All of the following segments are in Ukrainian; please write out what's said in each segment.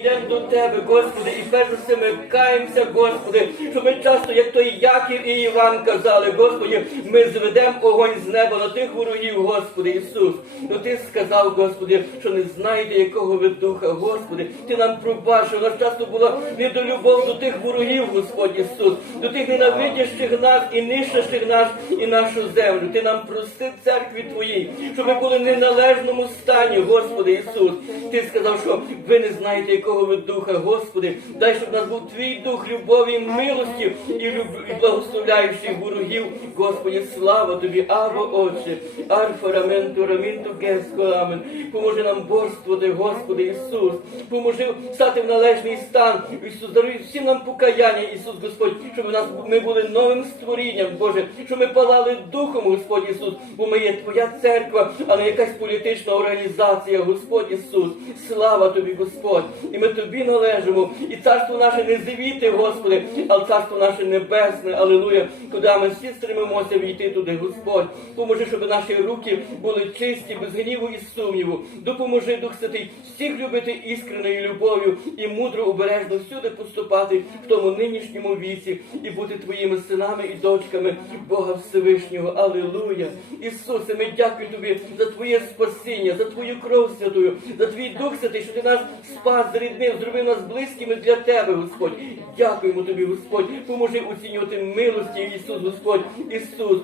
Йдемо до Тебе, Господи, і перш все ми каємося, Господи, що ми часто, як той Яків і Іван казали, Господи, ми зведемо огонь з неба на тих ворогів, Господи Ісус. Ну Ти сказав, Господи, що не знаєте, якого ви духа, Господи. Ти нам пробач, у нас часто була недолюбов до тих ворогів, Господь Ісус, до тих ненавидящих нас і нищащих нас і нашу землю. Ти нам прости церкві Твоїй, щоб ми були в неналежному стані, Господи Ісус. Ти сказав, що ви не знаєте, якого ви духа, Господи. Дай, щоб в нас був Твій дух любові милості і, люб... і благословляючих ворогів, Господи, слава Тобі, Або Отче, Арфа, Раменту, Рамінту, Геско, Амен. Поможи нам борствувати, Господи Ісус. Поможи стати в належний стан. Ісус, даруй всім нам покаяння, Ісус Господь, щоб у нас ми були новим створінням, Боже, щоб ми палали духом, Господь Ісус, бо ми є Твоя церква, а не якась політична організація, Господь Ісус. Слава Тобі, Господь. Ми Тобі належимо. І царство наше не звіти, Господи, але царство наше небесне, Алілуя. Туди ми всі стремимося війти туди, Господь. Поможи, щоб наші руки були чисті, без гніву і сумніву. Допоможи, Дух Святий, всіх любити іскренною любов'ю і мудро, обережно всюди поступати в тому нинішньому віці і бути твоїми синами і дочками Бога Всевишнього. Алілуя. Ісусе, ми дякуємо Тобі за Твоє спасіння, за Твою кров святую, за Твій Дух Святий, що Ти нас спас, зріднив, зробив нас близькими для Тебе, Господь. Дякуємо Тобі, Господь. Поможи оцінювати милості, Ісус, Господь, Ісус.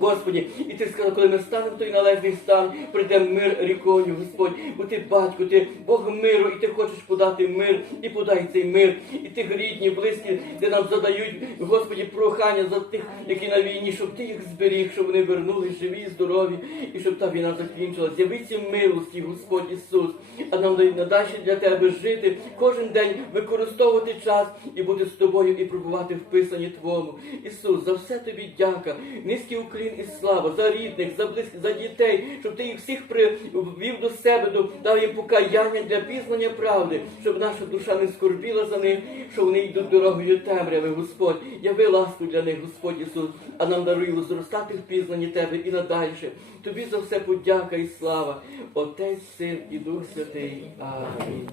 Господі, і ти сказав, коли ми станемо в той належний стан, прийде мир рікою, Господь, бо ти батько, ти Бог миру, і ти хочеш подати мир, і подай цей мир, і тих рідні, близькі, де нам задають, Господі, прохання за тих, які на війні, щоб ти їх зберіг, щоб вони вернулись живі, і здорові, і щоб та війна закінчилась. З'явиться милості, Господь Ісус, а нам надальше для тебе жити, кожен день використовувати час і бути з тобою, і пробувати в Писанні Твому. Ісус, за все тобі дяка, низький уклін і слава, за рідних, за близьких, за дітей, щоб ти їх всіх привів до себе, до- дав їм покаяння для пізнання правди, щоб наша душа не скорбіла за них, що вони йдуть дорогою темряви, Господь. Яви ласку для них, Господь Ісус, а нам даруй зростати в пізнанні Тебе і надальше. Тобі за все подяка і слава, Отець, Син і Дух Святий. Амінь.